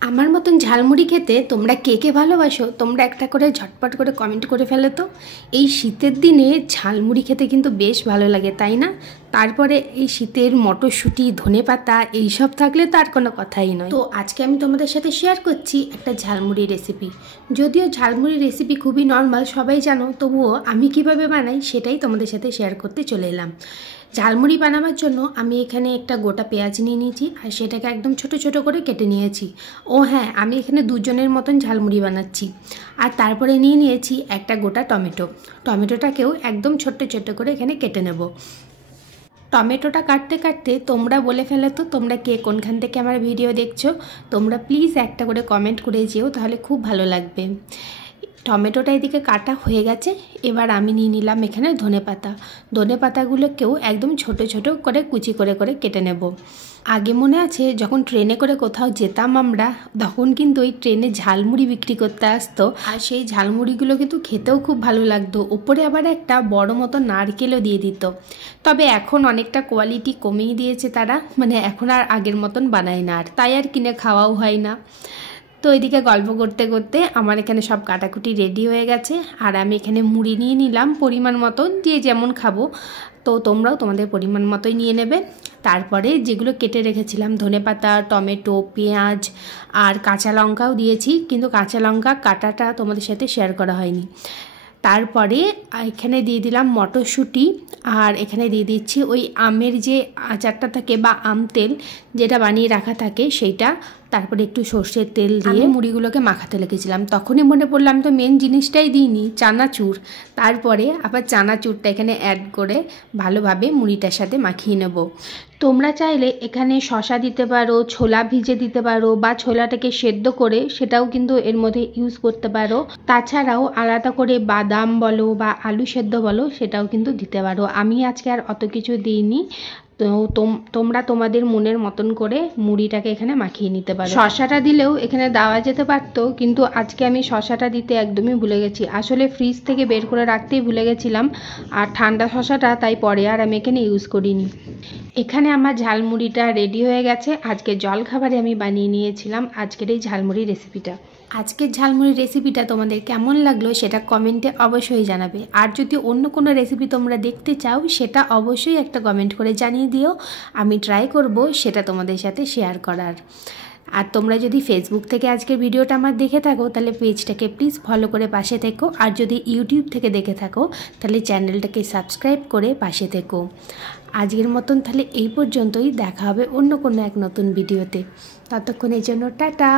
আমার মতন ঝালমুড়ি খেতে তোমরা কে কে ভালোবাসো? তোমরা একটা করে ঝটপট করে কমেন্ট করে ফেলো তো। এই শীতের দিনে ঝালমুড়ি খেতে কিন্তু বেশ ভালো লাগে, তাই না? তারপরে এই শীতের মটরশুঁটি, ধনেপাতা এইসব থাকলে তার কোনো কথাই নয়। তো আজকে আমি তোমাদের সাথে শেয়ার করছি একটা ঝালমুড়ি রেসিপি। যদিও ঝালমুড়ি রেসিপি খুবই নর্মাল, সবাই জানো, তবুও আমি কিভাবে বানাই সেটাই তোমাদের সাথে শেয়ার করতে চলে এলাম। ঝালমুড়ি বানাবার জন্য আমি এখানে একটা গোটা পেঁয়াজ নিয়ে নিয়েছি আর সেটাকে একদম ছোট ছোট করে কেটে নিয়েছি। ও হ্যাঁ, আমি এখানে দুজনের মতন ঝালমুড়ি বানাচ্ছি। আর তারপরে নিয়ে নিয়েছি একটা গোটা টমেটো। টমেটোটাকেও একদম ছোট্ট ছোট্ট করে এখানে কেটে নেব। টমেটোটা কাটতে কাটতে তোমরা বলে ফেলো তো তোমরা কে কোনখান থেকে আমার ভিডিও দেখছো। তোমরা প্লিজ একটা করে কমেন্ট করে যেও, তাহলে খুব ভালো লাগবে। টমেটোটা এদিকে কাটা হয়ে গেছে। এবার আমি নিয়ে নিলাম এখানে ধনেপাতা। ধনেপাতাগুলোকেও একদম ছোট ছোট করে কুচি করে করে কেটে নেব। আগে মনে আছে যখন ট্রেনে করে কোথাও যেতাম আমরা, তখন কিন্তু ওই ট্রেনে ঝালমুড়ি বিক্রি করতে আসতো, আর সেই ঝালমুড়িগুলো কিন্তু খেতেও খুব ভালো লাগতো। ওপরে আবার একটা বড় মতো নারকেলও দিয়ে দিত। তবে এখন অনেকটা কোয়ালিটি কমিয়ে দিয়েছে তারা, মানে এখন আর আগের মতন বানায় না, আর তাই আর কিনে খাওয়াও হয় না। তো এদিকে গল্প করতে করতে আমার এখানে সব কাটাকুটি রেডি হয়ে গেছে। আর আমি এখানে মুড়ি নিয়ে নিলাম পরিমাণ মতো, যে যেমন খাবো। তো তোমরাও তোমাদের পরিমাণ মতোই নিয়ে নেবে। তারপরে যেগুলো কেটে রেখেছিলাম, ধনেপাতা, টমেটো, পেঁয়াজ আর কাঁচা লঙ্কাও দিয়েছি, কিন্তু কাঁচা লঙ্কা কাটাটা তোমাদের সাথে শেয়ার করা হয়নি। তারপরে এখানে দিয়ে দিলাম মটরশুঁটি, আর এখানে দিয়ে দিচ্ছি ওই আমের যে আচারটা থাকে বা আম তেল যেটা বানিয়ে রাখা থাকে সেইটা। তারপরে একটু সর্ষের তেল দিয়ে মুড়িগুলোকে মাখাতে লেগেছিলাম। তখনই মনে পড়লাম তো মেন জিনিসটাই দিইনি, চানাচুর। তারপরে আবার চানাচুরটা এখানে অ্যাড করে ভালোভাবে মুড়িটার সাথে মাখিয়ে নেব। তোমরা চাইলে এখানে শসা দিতে পারো, ছোলা ভিজে দিতে পারো, বা ছোলাটাকে সেদ্ধ করে সেটাও কিন্তু এর মধ্যে ইউজ করতে পারো। তাছাড়াও আলাদা করে বাদাম বলো বা আলু সেদ্ধ বলো সেটাও কিন্তু দিতে পারো। আমি আজকে আর অত কিছু দিইনি। তো তোমরা তোমাদের মনের মতন করে মুড়িটাকে এখানে মাখিয়ে নিতে পারো। শসাটা দিলেও এখানে দেওয়া যেতে পারতো, কিন্তু আজকে আমি শসাটা দিতে একদমই ভুলে গেছি। আসলে ফ্রিজ থেকে বের করে রাখতেই ভুলে গেছিলাম, আর ঠান্ডা শসাটা তাই পরে আর আমি এখানে ইউজ করিনি। এখানে আমার ঝালমুড়িটা রেডি হয়ে গেছে। আজকে জলখাবারে আমি বানিয়ে নিয়েছিলাম আজকের এই ঝালমুড়ি রেসিপিটা। আজকের ঝালমুড়ি রেসিপিটা তোমাদের কেমন লাগলো সেটা কমেন্টে অবশ্যই জানাবে। আর যদি অন্য কোনো রেসিপি তোমরা দেখতে চাও সেটা অবশ্যই একটা কমেন্ট করে জানিয়ে দিও। আমি ট্রাই করব সেটা তোমাদের সাথে শেয়ার করার। আর তোমরা যদি ফেসবুক থেকে আজকের ভিডিওটা আমার দেখে থাকো তাহলে পেজটাকে প্লিজ ফলো করে পাশে থেকো, আর যদি ইউটিউব থেকে দেখে থাকো তাহলে চ্যানেলটাকে সাবস্ক্রাইব করে পাশে থেকো। আজকের মতন তাহলে এই পর্যন্তই, দেখা হবে অন্য কোনো এক নতুন ভিডিওতে। ততক্ষণের জন্য টাটা।